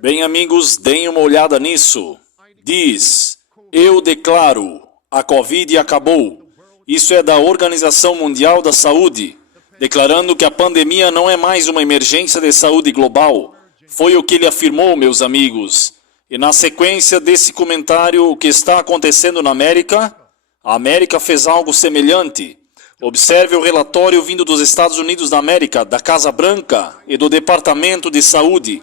Bem, amigos, deem uma olhada nisso. Diz, eu declaro, a Covid acabou. Isso é da Organização Mundial da Saúde, declarando que a pandemia não é mais uma emergência de saúde global. Foi o que ele afirmou, meus amigos. E na sequência desse comentário, o que está acontecendo na América? A América fez algo semelhante. Observe o relatório vindo dos Estados Unidos da América, da Casa Branca e do Departamento de Saúde.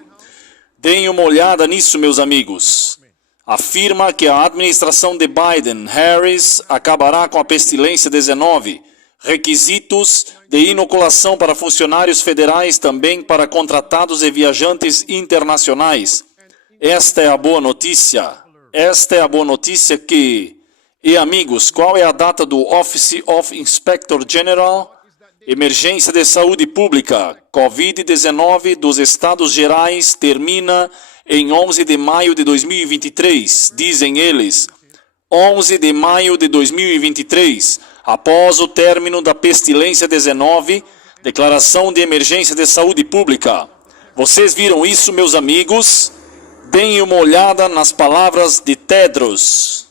Deem uma olhada nisso, meus amigos. Afirma que a administração de Biden-Harris acabará com a pestilência 19. Requisitos de inoculação para funcionários federais, também para contratados e viajantes internacionais. Esta é a boa notícia. Esta é a boa notícia que... E amigos, qual é a data do Office of Inspector General? Emergência de saúde pública, Covid-19 dos Estados Gerais termina em 11 de maio de 2023, dizem eles. 11 de maio de 2023, após o término da pestilência 19, declaração de emergência de saúde pública. Vocês viram isso, meus amigos? Deem uma olhada nas palavras de Tedros.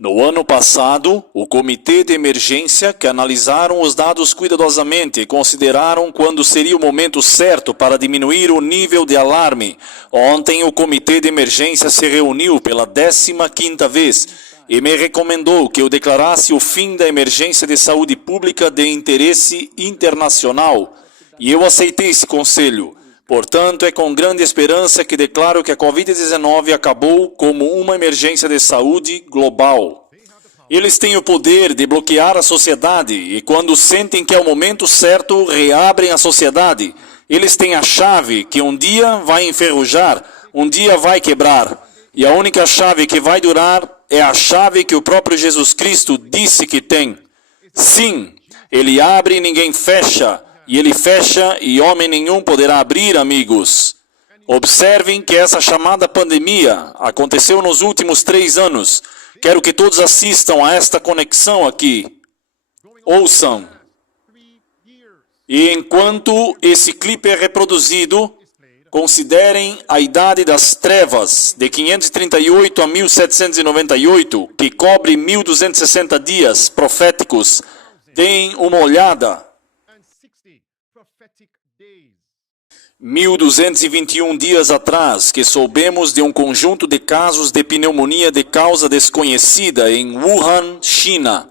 No ano passado, o Comitê de Emergência, que analisaram os dados cuidadosamente e consideraram quando seria o momento certo para diminuir o nível de alarme. Ontem, o Comitê de Emergência se reuniu pela 15ª vez e me recomendou que eu declarasse o fim da emergência de saúde pública de interesse internacional. E eu aceitei esse conselho. Portanto, é com grande esperança que declaro que a Covid-19 acabou como uma emergência de saúde global. Eles têm o poder de bloquear a sociedade e, quando sentem que é o momento certo, reabrem a sociedade. Eles têm a chave que um dia vai enferrujar, um dia vai quebrar. E a única chave que vai durar é a chave que o próprio Jesus Cristo disse que tem. Sim, ele abre e ninguém fecha. E ele fecha e homem nenhum poderá abrir, amigos. Observem que essa chamada pandemia aconteceu nos últimos 3 anos. Quero que todos assistam a esta conexão aqui. Ouçam. E enquanto esse clipe é reproduzido, considerem a idade das trevas, de 538 a 1798, que cobre 1260 dias proféticos. Deem uma olhada. 1221 dias atrás, que soubemos de um conjunto de casos de pneumonia de causa desconhecida em Wuhan, China.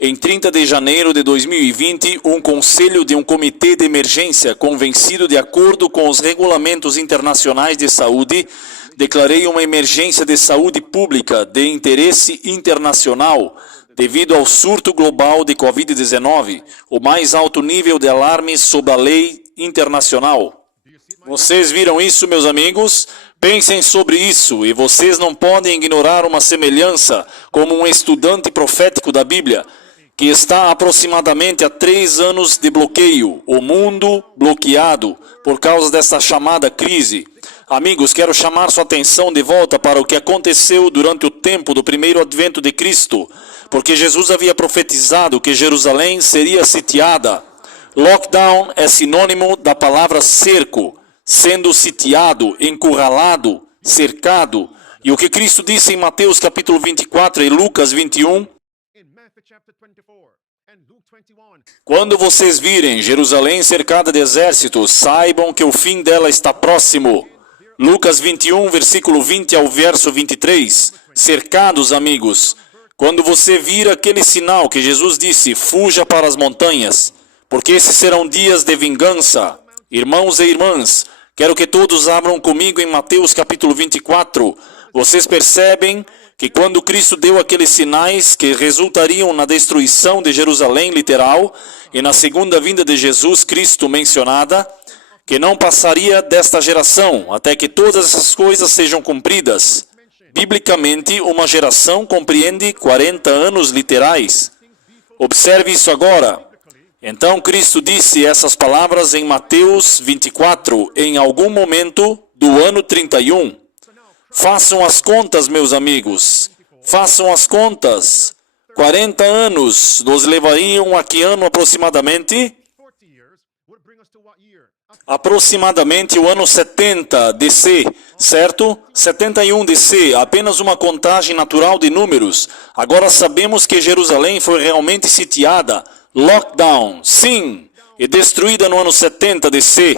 Em 30 de janeiro de 2020, um conselho de um comitê de emergência convencido de acordo com os regulamentos internacionais de saúde, declarei uma emergência de saúde pública de interesse internacional devido ao surto global de Covid-19, o mais alto nível de alarme sob a lei internacional. Vocês viram isso, meus amigos? Pensem sobre isso, e vocês não podem ignorar uma semelhança como um estudante profético da Bíblia, que está aproximadamente há 3 anos de bloqueio, o mundo bloqueado por causa dessa chamada crise. Amigos, quero chamar sua atenção de volta para o que aconteceu durante o tempo do primeiro advento de Cristo, porque Jesus havia profetizado que Jerusalém seria sitiada. Lockdown é sinônimo da palavra cerco, sendo sitiado, encurralado, cercado. E o que Cristo disse em Mateus capítulo 24 e Lucas 21? Quando vocês virem Jerusalém cercada de exércitos, saibam que o fim dela está próximo. Lucas 21, versículo 20 ao verso 23. Cercados, amigos. Quando você vir aquele sinal que Jesus disse, fuja para as montanhas, porque esses serão dias de vingança. Irmãos e irmãs, quero que todos abram comigo em Mateus capítulo 24. Vocês percebem que quando Cristo deu aqueles sinais que resultariam na destruição de Jerusalém literal e na segunda vinda de Jesus Cristo mencionada, que não passaria desta geração até que todas essas coisas sejam cumpridas. Biblicamente, uma geração compreende 40 anos literais. Observe isso agora. Então Cristo disse essas palavras em Mateus 24, em algum momento do ano 31. Façam as contas, meus amigos. Façam as contas. 40 anos nos levariam a que ano aproximadamente? Aproximadamente o ano 70 DC, certo? 71 DC, apenas uma contagem natural de números. Agora sabemos que Jerusalém foi realmente sitiada. Lockdown, sim, e destruída no ano 70 DC.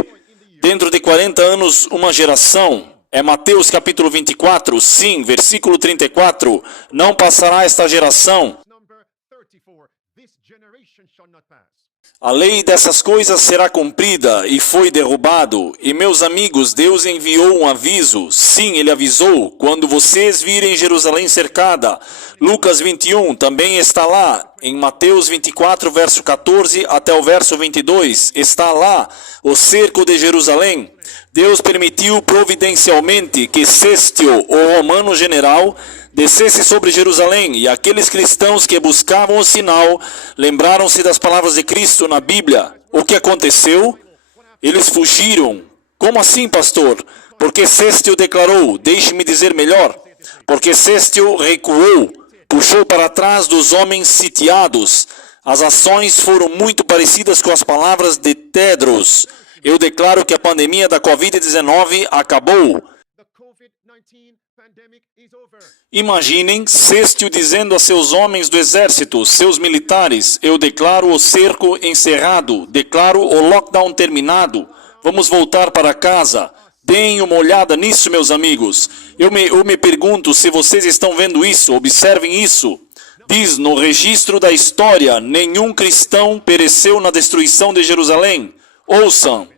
Dentro de 40 anos, uma geração. É Mateus capítulo 24, sim, versículo 34. Não passará esta geração. A lei dessas coisas será cumprida, e foi derrubado. E meus amigos, Deus enviou um aviso. Sim, Ele avisou. Quando vocês virem Jerusalém cercada. Lucas 21 também está lá. Em Mateus 24, verso 14 até o verso 22. Está lá o cerco de Jerusalém. Deus permitiu providencialmente que Sestio, o romano general, descesse sobre Jerusalém, e aqueles cristãos que buscavam o sinal lembraram-se das palavras de Cristo na Bíblia. O que aconteceu? Eles fugiram. Como assim, pastor? Porque Sestio declarou, deixe-me dizer melhor, porque Sestio recuou, puxou para trás dos homens sitiados. As ações foram muito parecidas com as palavras de Tedros. Eu declaro que a pandemia da Covid-19 acabou. Imaginem Sestio dizendo a seus homens do exército, seus militares, eu declaro o cerco encerrado, declaro o lockdown terminado, vamos voltar para casa. Deem uma olhada nisso, meus amigos. Eu me pergunto se vocês estão vendo isso, observem isso. Diz no registro da história, nenhum cristão pereceu na destruição de Jerusalém. Ouçam.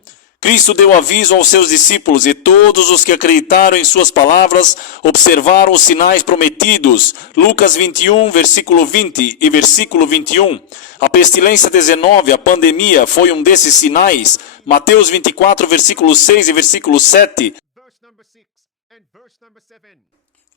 Cristo deu aviso aos seus discípulos e todos os que acreditaram em suas palavras observaram os sinais prometidos. Lucas 21, versículo 20 e versículo 21. A pestilência 19, a pandemia, foi um desses sinais. Mateus 24, versículo 6 e versículo 7.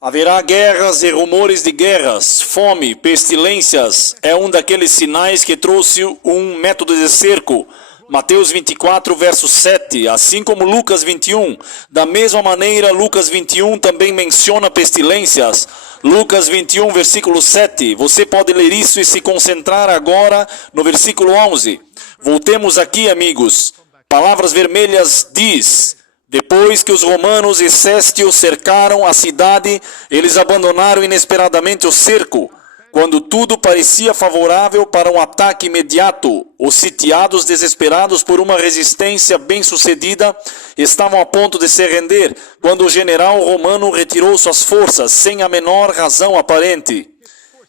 Haverá guerras e rumores de guerras, fome, pestilências. É um daqueles sinais que trouxe um método de cerco. Mateus 24, verso 7, assim como Lucas 21. Da mesma maneira, Lucas 21 também menciona pestilências. Lucas 21, versículo 7. Você pode ler isso e se concentrar agora no versículo 11. Voltemos aqui, amigos. Palavras vermelhas diz: depois que os romanos e Sestio cercaram a cidade, eles abandonaram inesperadamente o cerco. Quando tudo parecia favorável para um ataque imediato, os sitiados, desesperados por uma resistência bem-sucedida, estavam a ponto de se render, quando o general romano retirou suas forças, sem a menor razão aparente.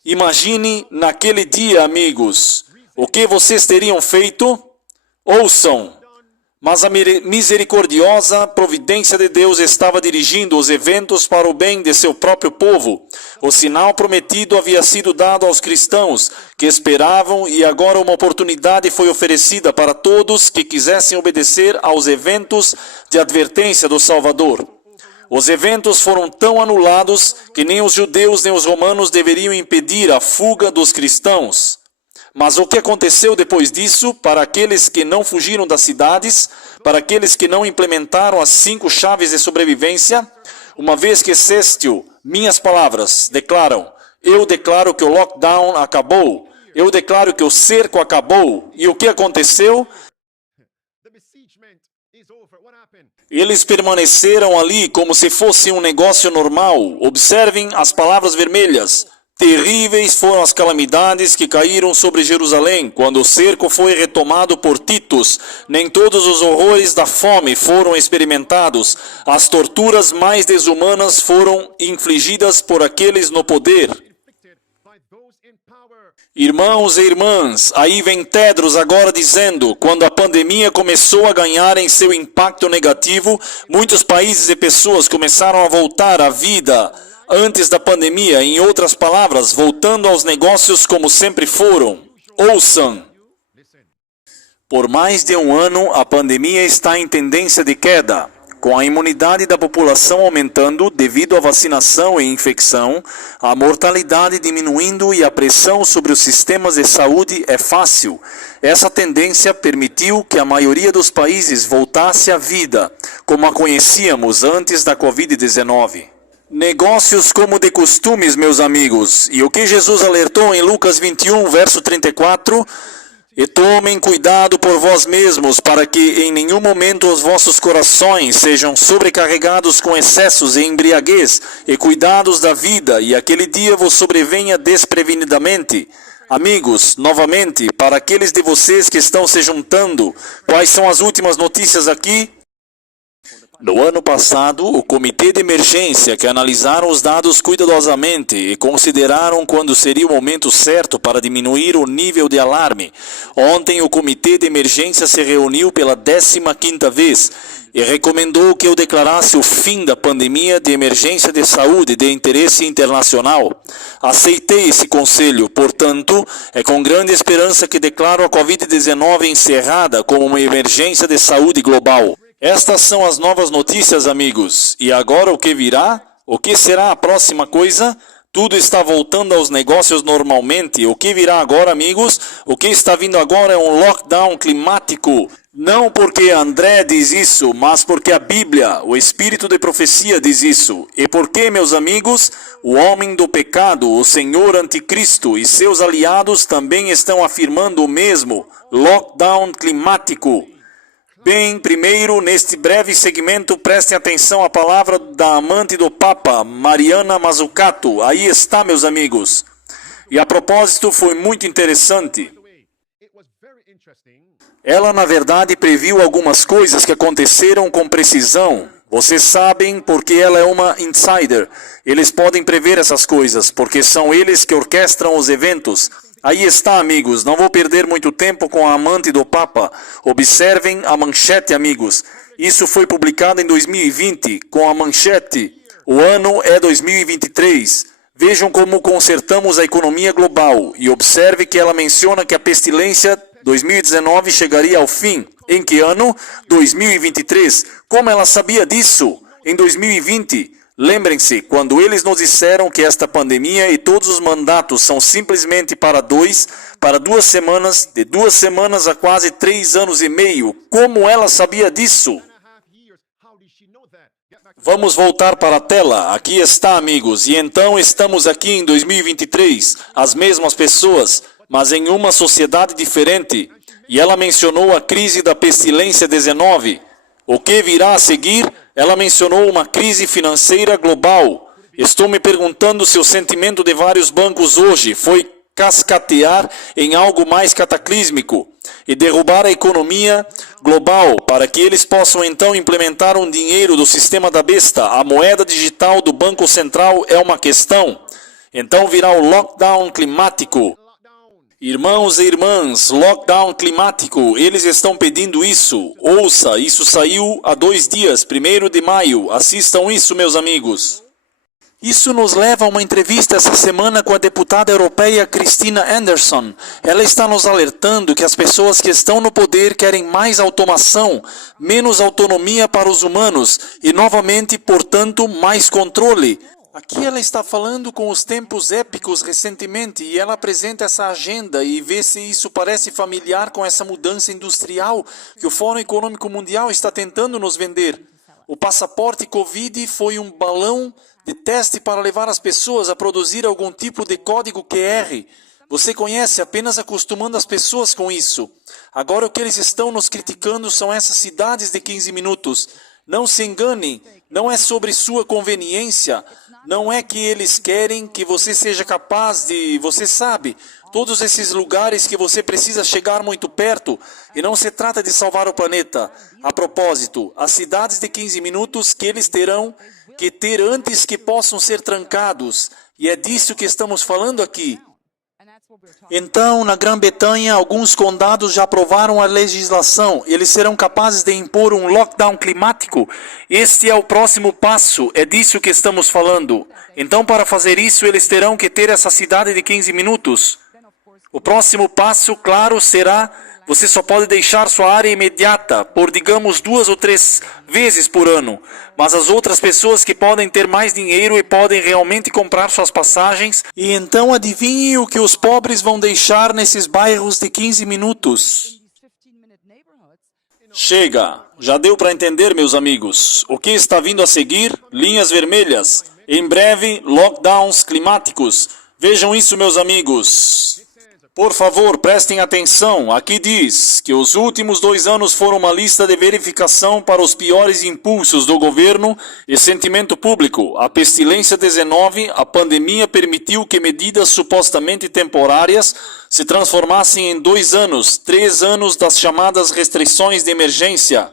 Imagine naquele dia, amigos, o que vocês teriam feito? Ouçam! Mas a misericordiosa providência de Deus estava dirigindo os eventos para o bem de seu próprio povo. O sinal prometido havia sido dado aos cristãos que esperavam e agora uma oportunidade foi oferecida para todos que quisessem obedecer aos eventos de advertência do Salvador. Os eventos foram tão anulados que nem os judeus nem os romanos deveriam impedir a fuga dos cristãos. Mas o que aconteceu depois disso para aqueles que não fugiram das cidades, para aqueles que não implementaram as 5 chaves de sobrevivência? Uma vez que Sestio, minhas palavras, declaram, eu declaro que o lockdown acabou, eu declaro que o cerco acabou. E o que aconteceu? Eles permaneceram ali como se fosse um negócio normal. Observem as palavras vermelhas. Terríveis foram as calamidades que caíram sobre Jerusalém quando o cerco foi retomado por Titus. Nem todos os horrores da fome foram experimentados. As torturas mais desumanas foram infligidas por aqueles no poder. Irmãos e irmãs, aí vem Tedros agora dizendo, quando a pandemia começou a ganhar em seu impacto negativo, muitos países e pessoas começaram a voltar à vida antes da pandemia, em outras palavras, voltando aos negócios como sempre foram. Ouçam! Por mais de um ano, a pandemia está em tendência de queda. Com a imunidade da população aumentando devido à vacinação e infecção, a mortalidade diminuindo e a pressão sobre os sistemas de saúde é fácil. Essa tendência permitiu que a maioria dos países voltasse à vida, como a conhecíamos antes da Covid-19. Negócios como de costumes, meus amigos. E o que Jesus alertou em Lucas 21, verso 34? E tomem cuidado por vós mesmos, para que em nenhum momento os vossos corações sejam sobrecarregados com excessos e embriaguez, e cuidados da vida, e aquele dia vos sobrevenha desprevenidamente. Amigos, novamente, para aqueles de vocês que estão se juntando, quais são as últimas notícias aqui? No ano passado, o Comitê de Emergência, que analisaram os dados cuidadosamente e consideraram quando seria o momento certo para diminuir o nível de alarme. Ontem, o Comitê de Emergência se reuniu pela 15ª vez e recomendou que eu declarasse o fim da pandemia de emergência de saúde de interesse internacional. Aceitei esse conselho, portanto, é com grande esperança que declaro a Covid-19 encerrada como uma emergência de saúde global. Estas são as novas notícias, amigos. E agora o que virá? O que será a próxima coisa? Tudo está voltando aos negócios normalmente. O que virá agora, amigos? O que está vindo agora é um lockdown climático. Não porque André diz isso, mas porque a Bíblia, o Espírito de profecia diz isso. E porque, meus amigos, o homem do pecado, o Senhor Anticristo e seus aliados também estão afirmando o mesmo lockdown climático. Bem, primeiro, neste breve segmento, prestem atenção à palavra da amante do Papa, Mariana Mazzucato. Aí está, meus amigos. E a propósito, foi muito interessante. Ela, na verdade, previu algumas coisas que aconteceram com precisão. Vocês sabem porque ela é uma insider. Eles podem prever essas coisas, porque são eles que orquestram os eventos. Aí está, amigos, não vou perder muito tempo com a amante do Papa. Observem a manchete, amigos. Isso foi publicado em 2020, com a manchete. O ano é 2023. Vejam como consertamos a economia global. E observe que ela menciona que a pestilência 2019 chegaria ao fim. Em que ano? 2023. Como ela sabia disso? Em 2020. Lembrem-se, quando eles nos disseram que esta pandemia e todos os mandatos são simplesmente para 2 semanas, de 2 semanas a quase 3 anos e meio. Como ela sabia disso? Vamos voltar para a tela. Aqui está, amigos. E então estamos aqui em 2023, as mesmas pessoas, mas em uma sociedade diferente. E ela mencionou a crise da pestilência 19. O que virá a seguir? Ela mencionou uma crise financeira global. Estou me perguntando se o sentimento de vários bancos hoje foi cascatear em algo mais cataclísmico e derrubar a economia global para que eles possam então implementar um dinheiro do sistema da besta. A moeda digital do Banco Central é uma questão. Então virá o lockdown climático. Irmãos e irmãs, lockdown climático, eles estão pedindo isso. Ouça, isso saiu há 2 dias, 1º de maio. Assistam isso, meus amigos. Isso nos leva a uma entrevista essa semana com a deputada europeia Christina Anderson. Ela está nos alertando que as pessoas que estão no poder querem mais automação, menos autonomia para os humanos e, novamente, portanto, mais controle. Aqui ela está falando com os tempos épicos recentemente e ela apresenta essa agenda e vê se isso parece familiar com essa mudança industrial que o Fórum Econômico Mundial está tentando nos vender. O passaporte Covid foi um balão de teste para levar as pessoas a produzir algum tipo de código QR. Você conhece, apenas acostumando as pessoas com isso. Agora o que eles estão nos criticando são essas cidades de 15 minutos. Não se enganem, não é sobre sua conveniência. Não é que eles querem que você seja capaz de, você sabe, todos esses lugares que você precisa chegar muito perto, e não se trata de salvar o planeta. A propósito, as cidades de 15 minutos que eles terão que ter antes que possam ser trancados, e é disso que estamos falando aqui. Então, na Grã-Bretanha, alguns condados já aprovaram a legislação. Eles serão capazes de impor um lockdown climático. Este é o próximo passo. É disso que estamos falando. Então, para fazer isso, eles terão que ter essa cidade de 15 minutos. O próximo passo, claro, será... Você só pode deixar sua área imediata por, digamos, 2 ou 3 vezes por ano. Mas as outras pessoas que podem ter mais dinheiro e podem realmente comprar suas passagens. E então adivinhem o que os pobres vão deixar nesses bairros de 15 minutos. Chega! Já deu para entender, meus amigos. O que está vindo a seguir? Linhas vermelhas. Em breve, lockdowns climáticos. Vejam isso, meus amigos. Por favor, prestem atenção. Aqui diz que os últimos 2 anos foram uma lista de verificação para os piores impulsos do governo e sentimento público. A pestilência 19, a pandemia permitiu que medidas supostamente temporárias se transformassem em 2 anos, 3 anos das chamadas restrições de emergência.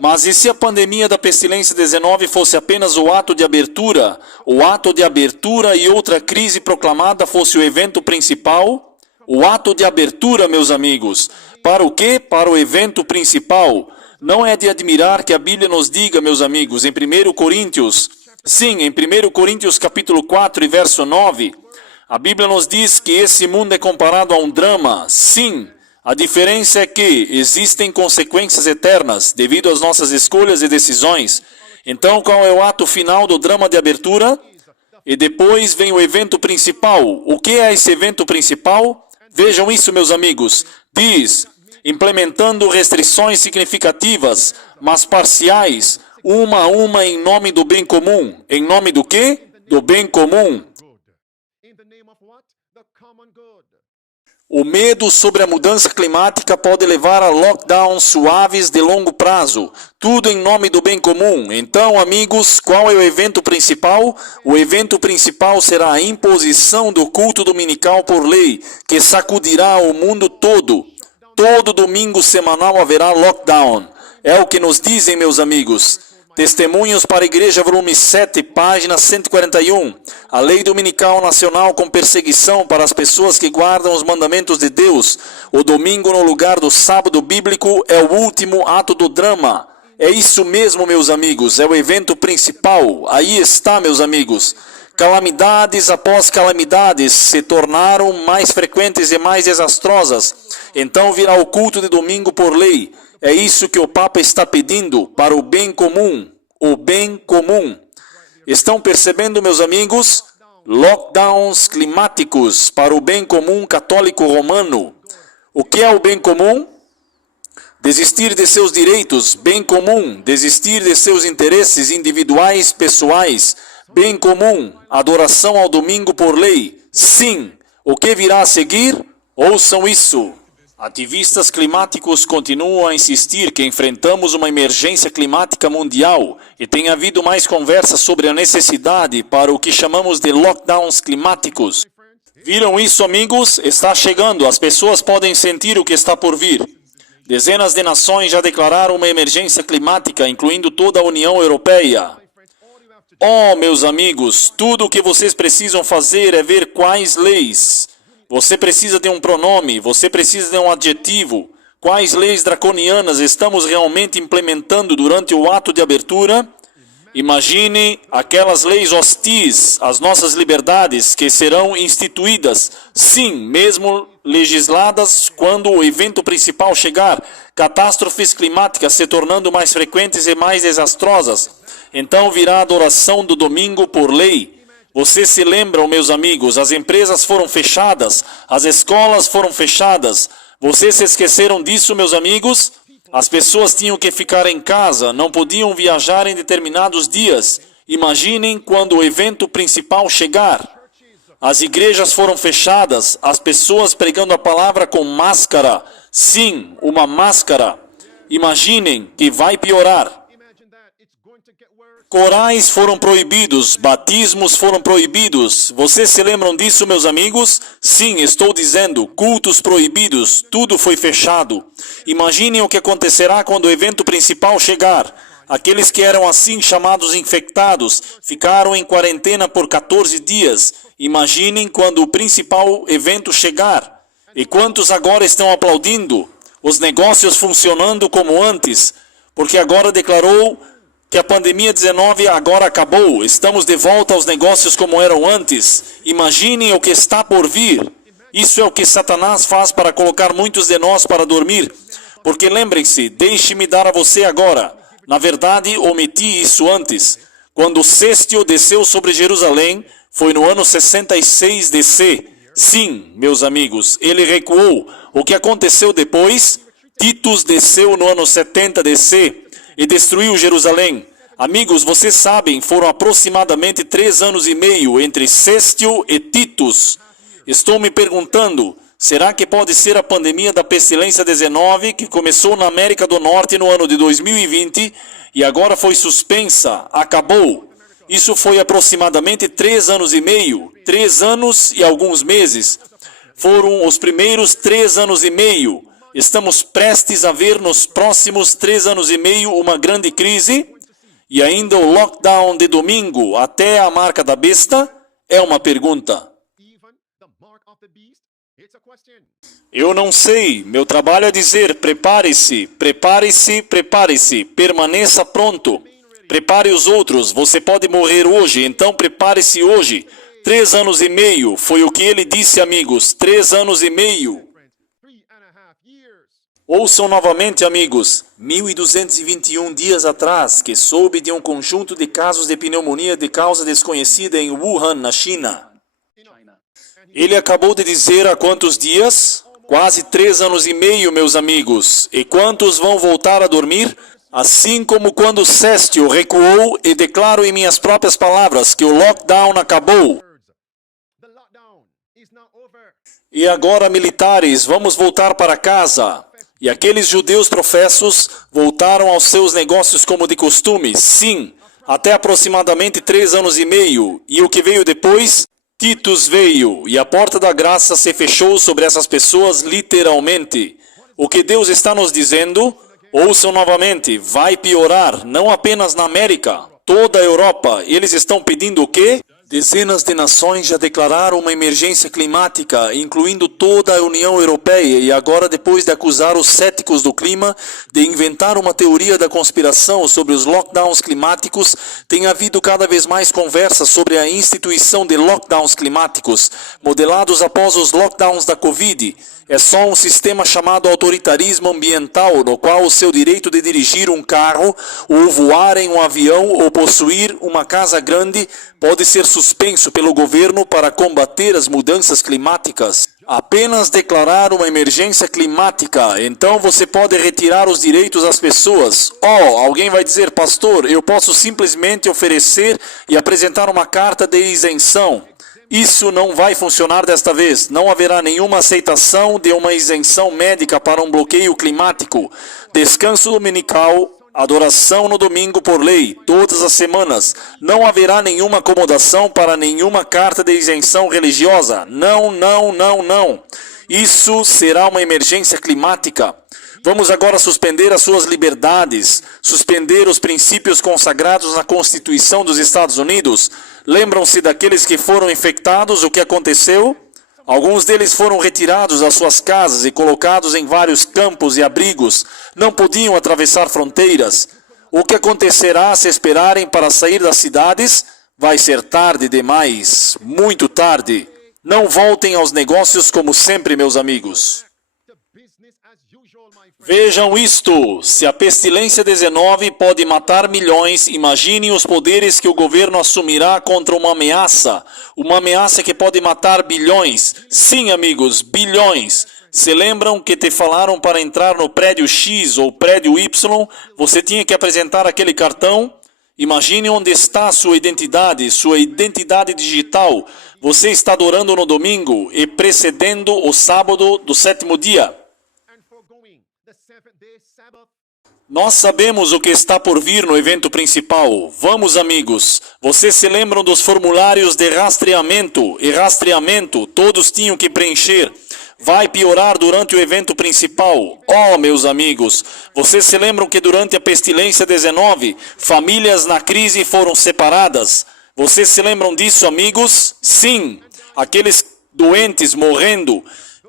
Mas e se a pandemia da pestilência 19 fosse apenas o ato de abertura? O ato de abertura e outra crise proclamada fosse o evento principal? O ato de abertura, meus amigos, para o quê? Para o evento principal. Não é de admirar que a Bíblia nos diga, meus amigos, em 1 Coríntios, sim, em 1 Coríntios capítulo 4 e verso 9, a Bíblia nos diz que esse mundo é comparado a um drama. Sim, a diferença é que existem consequências eternas devido às nossas escolhas e decisões. Então, qual é o ato final do drama de abertura? E depois vem o evento principal. O que é esse evento principal? Vejam isso, meus amigos. Diz, implementando restrições significativas, mas parciais, uma a uma em nome do bem comum. Em nome do quê? Do bem comum. O medo sobre a mudança climática pode levar a lockdowns suaves de longo prazo. Tudo em nome do bem comum. Então, amigos, qual é o evento principal? O evento principal será a imposição do culto dominical por lei, que sacudirá o mundo todo. Todo domingo semanal haverá lockdown. É o que nos dizem, meus amigos. Testemunhos para a Igreja, volume 7, página 141. A lei dominical nacional com perseguição para as pessoas que guardam os mandamentos de Deus. O domingo no lugar do sábado bíblico é o último ato do drama. É isso mesmo, meus amigos, é o evento principal. Aí está, meus amigos. Calamidades após calamidades se tornaram mais frequentes e mais desastrosas. Então virá o culto de domingo por lei. É isso que o Papa está pedindo para o bem comum. O bem comum. Estão percebendo, meus amigos? Lockdowns climáticos para o bem comum católico romano. O que é o bem comum? Desistir de seus direitos, bem comum. Desistir de seus interesses individuais, pessoais, bem comum. Adoração ao domingo por lei, sim. O que virá a seguir? Ouçam isso. Ativistas climáticos continuam a insistir que enfrentamos uma emergência climática mundial e tem havido mais conversas sobre a necessidade para o que chamamos de lockdowns climáticos. Viram isso, amigos? Está chegando, as pessoas podem sentir o que está por vir. Dezenas de nações já declararam uma emergência climática, incluindo toda a União Europeia. Oh, meus amigos, tudo o que vocês precisam fazer é ver quais leis. Você precisa de um pronome, você precisa de um adjetivo. Quais leis draconianas estamos realmente implementando durante o ato de abertura? Imagine aquelas leis hostis às nossas liberdades que serão instituídas, sim, mesmo legisladas quando o evento principal chegar, catástrofes climáticas se tornando mais frequentes e mais desastrosas. Então virá a adoração do domingo por lei. Vocês se lembram, meus amigos, as empresas foram fechadas, as escolas foram fechadas. Vocês se esqueceram disso, meus amigos? As pessoas tinham que ficar em casa, não podiam viajar em determinados dias. Imaginem quando o evento principal chegar. As igrejas foram fechadas, as pessoas pregando a palavra com máscara. Sim, uma máscara. Imaginem que vai piorar. Corais foram proibidos, batismos foram proibidos. Vocês se lembram disso, meus amigos? Sim, estou dizendo, cultos proibidos, tudo foi fechado. Imaginem o que acontecerá quando o evento principal chegar. Aqueles que eram assim chamados infectados ficaram em quarentena por 14 dias. Imaginem quando o principal evento chegar. E quantos agora estão aplaudindo? Os negócios funcionando como antes, porque agora declarou que a pandemia 19 agora acabou, estamos de volta aos negócios como eram antes. Imaginem o que está por vir. Isso é o que Satanás faz para colocar muitos de nós para dormir. Porque lembrem-se, deixe-me dar a você agora. Na verdade, omiti isso antes. Quando o Cêstio desceu sobre Jerusalém, foi no ano 66 DC. Sim, meus amigos, ele recuou. O que aconteceu depois? Titus desceu no ano 70 DC. E destruiu Jerusalém. Amigos, vocês sabem, foram aproximadamente 3 anos e meio entre Cêstio e Titus. Estou me perguntando, Será que pode ser a pandemia da pestilência 19 que começou na América do Norte no ano de 2020 e agora foi suspensa, acabou? Isso foi aproximadamente 3 anos e meio, 3 anos e alguns meses. Foram os primeiros 3 anos e meio. Estamos prestes a ver nos próximos 3 anos e meio uma grande crise? E ainda o lockdown de domingo até a marca da besta? É uma pergunta. Eu não sei. Meu trabalho é dizer: prepare-se, prepare-se, prepare-se, permaneça pronto. Prepare os outros. Você pode morrer hoje, então prepare-se hoje. 3 anos e meio, foi o que ele disse, amigos. 3 anos e meio. Ouçam novamente, amigos. 1.221 dias atrás, que soube de um conjunto de casos de pneumonia de causa desconhecida em Wuhan, na China. Ele acabou de dizer há quantos dias? Quase 3 anos e meio, meus amigos. E quantos vão voltar a dormir? Assim como quando Céstio recuou e declaro em minhas próprias palavras que o lockdown acabou. E agora, militares, vamos voltar para casa. E aqueles judeus professos voltaram aos seus negócios como de costume, sim, até aproximadamente 3 anos e meio. E o que veio depois? Titus veio, e a porta da graça se fechou sobre essas pessoas literalmente. O que Deus está nos dizendo? Ouçam novamente, vai piorar, não apenas na América, toda a Europa. Eles estão pedindo o quê? Dezenas de nações já declararam uma emergência climática, incluindo toda a União Europeia, e agora, depois de acusar os céticos do clima de inventar uma teoria da conspiração sobre os lockdowns climáticos, tem havido cada vez mais conversas sobre a instituição de lockdowns climáticos, modelados após os lockdowns da Covid. É só um sistema chamado autoritarismo ambiental, no qual o seu direito de dirigir um carro, ou voar em um avião, ou possuir uma casa grande, pode ser suspenso pelo governo para combater as mudanças climáticas. Apenas declarar uma emergência climática, então você pode retirar os direitos às pessoas. Alguém vai dizer: pastor, eu posso simplesmente oferecer e apresentar uma carta de isenção. Isso não vai funcionar desta vez. Não haverá nenhuma aceitação de uma isenção médica para um bloqueio climático. Descanso dominical, adoração no domingo por lei, todas as semanas. Não haverá nenhuma acomodação para nenhuma carta de isenção religiosa. Não, não, não, não. Isso será uma emergência climática. Vamos agora suspender as suas liberdades, suspender os princípios consagrados na Constituição dos Estados Unidos. Lembram-se daqueles que foram infectados, o que aconteceu? Alguns deles foram retirados das suas casas e colocados em vários campos e abrigos. Não podiam atravessar fronteiras. O que acontecerá se esperarem para sair das cidades? Vai ser tarde demais, muito tarde. Não voltem aos negócios como sempre, meus amigos. Vejam isto, se a pestilência 19 pode matar milhões, imaginem os poderes que o governo assumirá contra uma ameaça que pode matar bilhões. Sim, amigos, bilhões. Se lembram que te falaram para entrar no prédio X ou prédio Y, você tinha que apresentar aquele cartão? Imagine onde está a sua identidade digital. Você está adorando no domingo e precedendo o sábado do 7º dia. Nós sabemos o que está por vir no evento principal. Vamos, amigos. Vocês se lembram dos formulários de rastreamento e rastreamento? Todos tinham que preencher. Vai piorar durante o evento principal. Meus amigos, vocês se lembram que durante a pestilência 19, famílias na crise foram separadas? Vocês se lembram disso, amigos? Sim, aqueles doentes morrendo.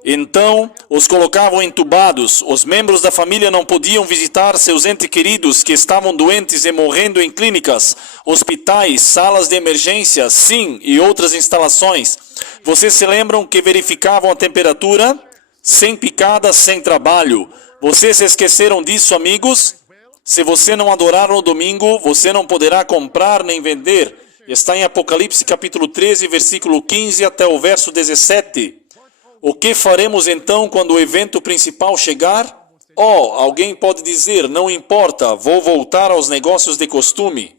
Então, os colocavam entubados. Os membros da família não podiam visitar seus entes queridos que estavam doentes e morrendo em clínicas, hospitais, salas de emergência, sim, e outras instalações. Vocês se lembram que verificavam a temperatura? Sem picadas, sem trabalho. Vocês se esqueceram disso, amigos? Se você não adorar no domingo, você não poderá comprar nem vender. Está em Apocalipse capítulo 13, versículo 15 até o verso 17. O que faremos então quando o evento principal chegar? Alguém pode dizer: não importa, vou voltar aos negócios de costume.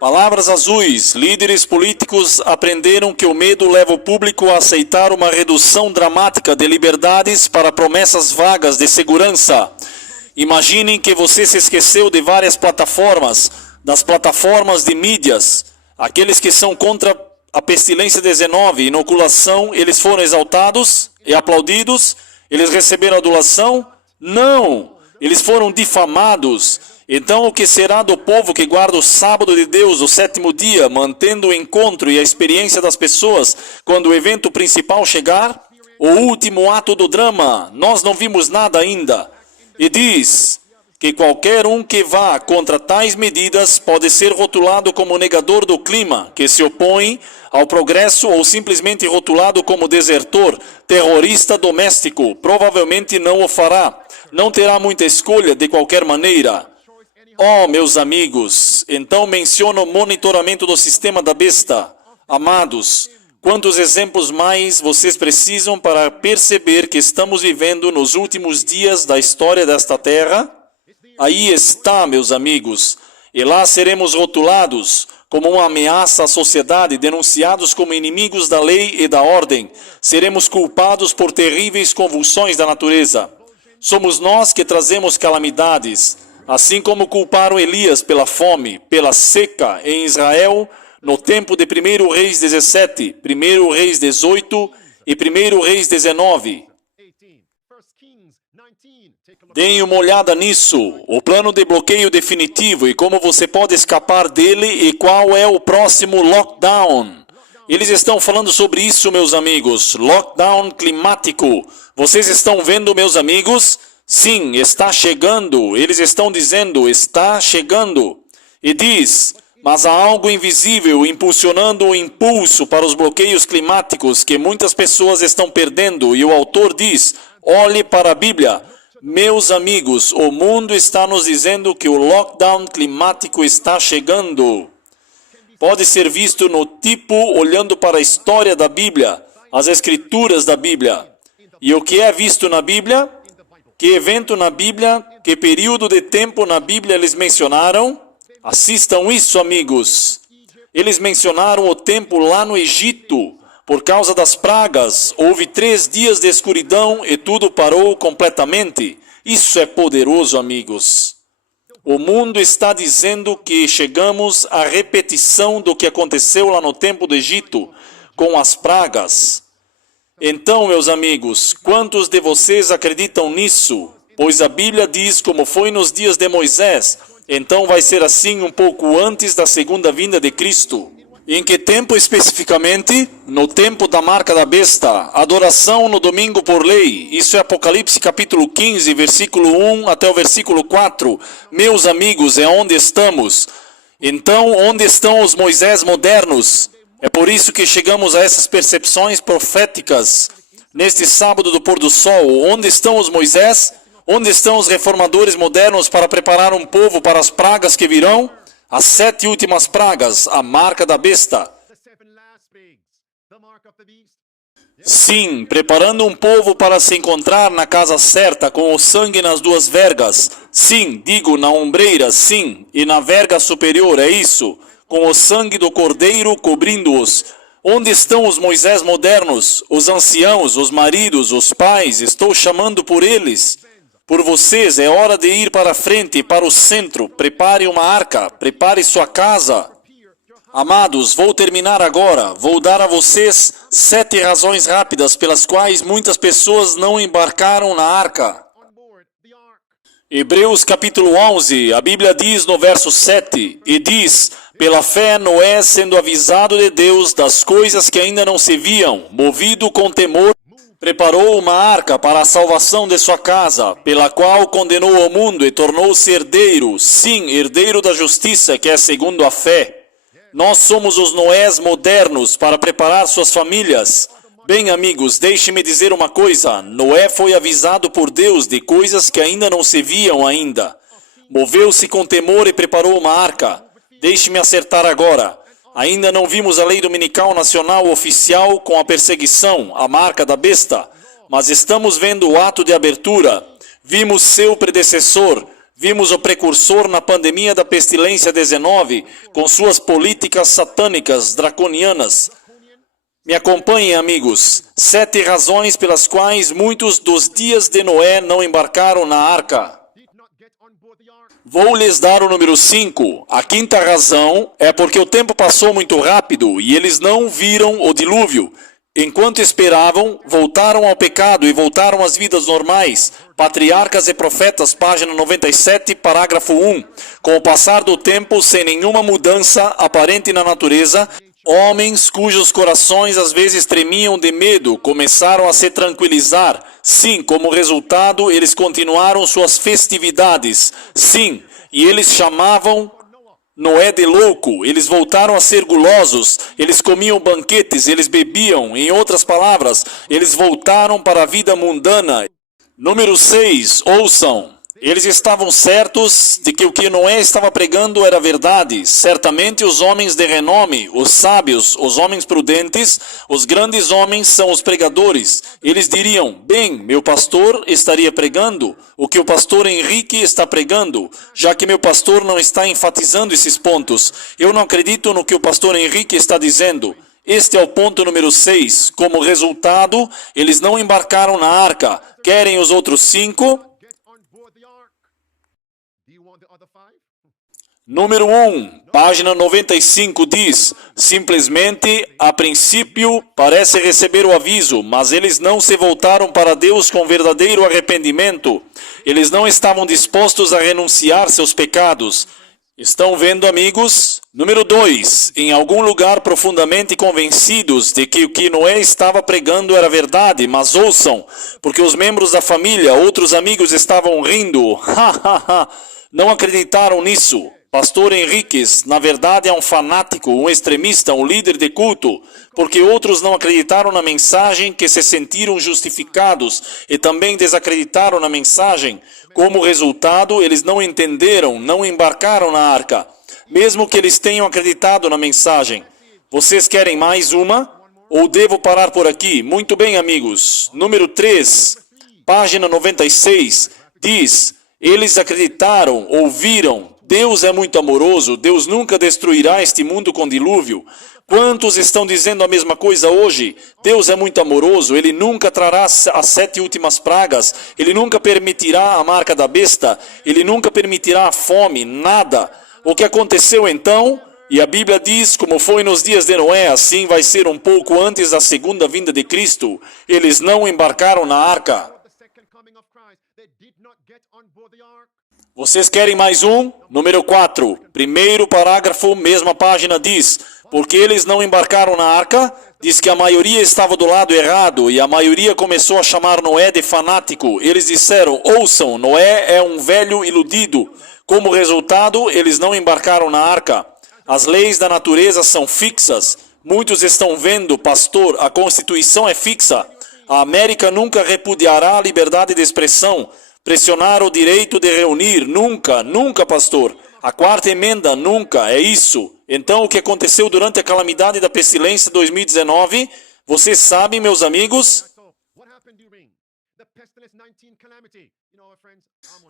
Palavras azuis. Líderes políticos aprenderam que o medo leva o público a aceitar uma redução dramática de liberdades para promessas vagas de segurança. Imaginem que você se esqueceu de várias plataformas, das plataformas de mídias. Aqueles que são contra a pestilência 19, inoculação, eles foram exaltados e aplaudidos? Eles receberam adulação? Não! Eles foram difamados. Então, o que será do povo que guarda o sábado de Deus, o sétimo dia, mantendo o encontro e a experiência das pessoas quando o evento principal chegar? O último ato do drama, nós não vimos nada ainda. E diz que qualquer um que vá contra tais medidas pode ser rotulado como negador do clima, que se opõe ao progresso ou simplesmente rotulado como desertor, terrorista doméstico. Provavelmente não o fará. Não terá muita escolha de qualquer maneira. Oh, meus amigos, então menciono o monitoramento do sistema da besta. Amados, quantos exemplos mais vocês precisam para perceber que estamos vivendo nos últimos dias da história desta terra? Aí está, meus amigos, e lá seremos rotulados como uma ameaça à sociedade, denunciados como inimigos da lei e da ordem. Seremos culpados por terríveis convulsões da natureza. Somos nós que trazemos calamidades, assim como culparam Elias pela fome, pela seca em Israel, no tempo de 1 Reis 17, 1 Reis 18 e 1 Reis 19. Deem uma olhada nisso, o plano de bloqueio definitivo e como você pode escapar dele e qual é o próximo lockdown. Eles estão falando sobre isso, meus amigos, lockdown climático. Vocês estão vendo, meus amigos? Sim, está chegando. Eles estão dizendo, está chegando. E diz, mas há algo invisível impulsionando o impulso para os bloqueios climáticos que muitas pessoas estão perdendo. E o autor diz, olhe para a Bíblia. Meus amigos, o mundo está nos dizendo que o lockdown climático está chegando. Pode ser visto no tipo olhando para a história da Bíblia, as escrituras da Bíblia. E o que é visto na Bíblia? Que evento na Bíblia, que período de tempo na Bíblia eles mencionaram? Assistam isso, amigos. Eles mencionaram o tempo lá no Egito. Por causa das pragas, houve 3 dias de escuridão e tudo parou completamente. Isso é poderoso, amigos. O mundo está dizendo que chegamos à repetição do que aconteceu lá no tempo do Egito, com as pragas. Então, meus amigos, quantos de vocês acreditam nisso? Pois a Bíblia diz como foi nos dias de Moisés, então vai ser assim um pouco antes da segunda vinda de Cristo. Em que tempo especificamente? No tempo da marca da besta, adoração no domingo por lei. Isso é Apocalipse capítulo 15, versículo 1 até o versículo 4. Meus amigos, é onde estamos. Então, onde estão os Moisés modernos? É por isso que chegamos a essas percepções proféticas. Neste sábado do pôr do sol, onde estão os Moisés? Onde estão os reformadores modernos para preparar um povo para as pragas que virão? As 7 últimas pragas, a marca da besta. Sim, preparando um povo para se encontrar na casa certa, com o sangue nas 2 vergas. Sim, digo, na ombreira, sim, e na verga superior, é isso. Com o sangue do cordeiro cobrindo-os. Onde estão os Moisés modernos? Os anciãos, os maridos, os pais? Estou chamando por eles. Por vocês, é hora de ir para a frente, para o centro. Prepare uma arca, prepare sua casa. Amados, vou terminar agora. Vou dar a vocês 7 razões rápidas pelas quais muitas pessoas não embarcaram na arca. Hebreus capítulo 11, a Bíblia diz no verso 7, e diz, pela fé Noé, sendo avisado de Deus das coisas que ainda não se viam, movido com temor, preparou uma arca para a salvação de sua casa, pela qual condenou o mundo e tornou-se herdeiro, sim, herdeiro da justiça, que é segundo a fé. Nós somos os Noés modernos para preparar suas famílias. Bem, amigos, deixe-me dizer uma coisa. Noé foi avisado por Deus de coisas que ainda não se viam ainda. Moveu-se com temor e preparou uma arca. Deixe-me acertar agora. Ainda não vimos a lei dominical nacional oficial com a perseguição, a marca da besta, mas estamos vendo o ato de abertura. Vimos seu predecessor, Vimos o precursor na pandemia da pestilência 19, com suas políticas satânicas, draconianas. Me acompanhem, amigos. 7 razões pelas quais muitos dos dias de Noé não embarcaram na arca. Vou lhes dar o número 5. A 5ª razão é porque o tempo passou muito rápido e eles não viram o dilúvio. Enquanto esperavam, voltaram ao pecado e voltaram às vidas normais. Patriarcas e Profetas, página 97, parágrafo 1. Com o passar do tempo, sem nenhuma mudança aparente na natureza, homens cujos corações às vezes tremiam de medo começaram a se tranquilizar. Sim, como resultado, eles continuaram suas festividades. Sim, e eles chamavam Noé de louco. Eles voltaram a ser gulosos. Eles comiam banquetes, eles bebiam. Em outras palavras, eles voltaram para a vida mundana. Número 6, ouçam. Eles estavam certos de que o que Noé estava pregando era verdade. Certamente os homens de renome, os sábios, os homens prudentes, os grandes homens são os pregadores. Eles diriam, bem, meu pastor estaria pregando o que o pastor Henrique está pregando, já que meu pastor não está enfatizando esses pontos. Eu não acredito no que o pastor Henrique está dizendo. Este é o ponto número 6. Como resultado, eles não embarcaram na arca. Querem os outros 5? Número 1, página 95 diz, simplesmente, a princípio, parece receber o aviso, mas eles não se voltaram para Deus com verdadeiro arrependimento. Eles não estavam dispostos a renunciar seus pecados. Estão vendo, amigos? Número 2, em algum lugar profundamente convencidos de que o que Noé estava pregando era verdade, mas ouçam, porque os membros da família, outros amigos estavam rindo, não acreditaram nisso. Pastor Henriques, na verdade, é um fanático, um extremista, um líder de culto, porque outros não acreditaram na mensagem que se sentiram justificados e também desacreditaram na mensagem. Como resultado, eles não entenderam, não embarcaram na arca, mesmo que eles tenham acreditado na mensagem. Vocês querem mais uma? Ou devo parar por aqui? Muito bem, amigos. Número 3, página 96, diz, eles acreditaram, ouviram. Deus é muito amoroso, Deus nunca destruirá este mundo com dilúvio. Quantos estão dizendo a mesma coisa hoje? Deus é muito amoroso, Ele nunca trará as 7 últimas pragas, Ele nunca permitirá a marca da besta, Ele nunca permitirá a fome, nada. O que aconteceu então? E a Bíblia diz, como foi nos dias de Noé, assim vai ser um pouco antes da segunda vinda de Cristo. Eles não embarcaram na arca. Vocês querem mais um? Número 4. Primeiro parágrafo, mesma página diz, porque eles não embarcaram na arca, diz que a maioria estava do lado errado e a maioria começou a chamar Noé de fanático. Eles disseram, ouçam, Noé é um velho iludido. Como resultado, eles não embarcaram na arca. As leis da natureza são fixas. Muitos estão vendo, pastor, a Constituição é fixa. A América nunca repudiará a liberdade de expressão. Pressionar o direito de reunir, nunca, nunca, pastor. A 4ª emenda, nunca, é isso. Então, o que aconteceu durante a calamidade da pestilência 2019, vocês sabem, meus amigos?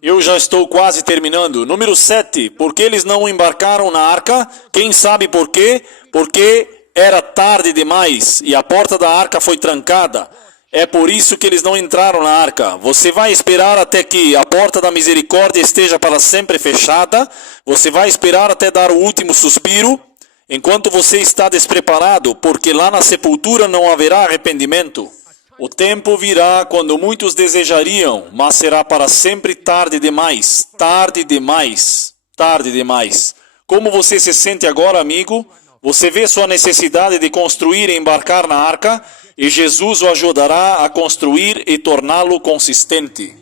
Eu já estou quase terminando. Número 7, por que eles não embarcaram na arca? Quem sabe por quê? Porque era tarde demais e a porta da arca foi trancada. É por isso que eles não entraram na arca. Você vai esperar até que a porta da misericórdia esteja para sempre fechada? Você vai esperar até dar o último suspiro? Enquanto você está despreparado, porque lá na sepultura não haverá arrependimento. O tempo virá quando muitos desejariam, mas será para sempre tarde demais. Tarde demais. Tarde demais. Como você se sente agora, amigo? Você vê sua necessidade de construir e embarcar na arca? E Jesus o ajudará a construir e torná-lo consistente.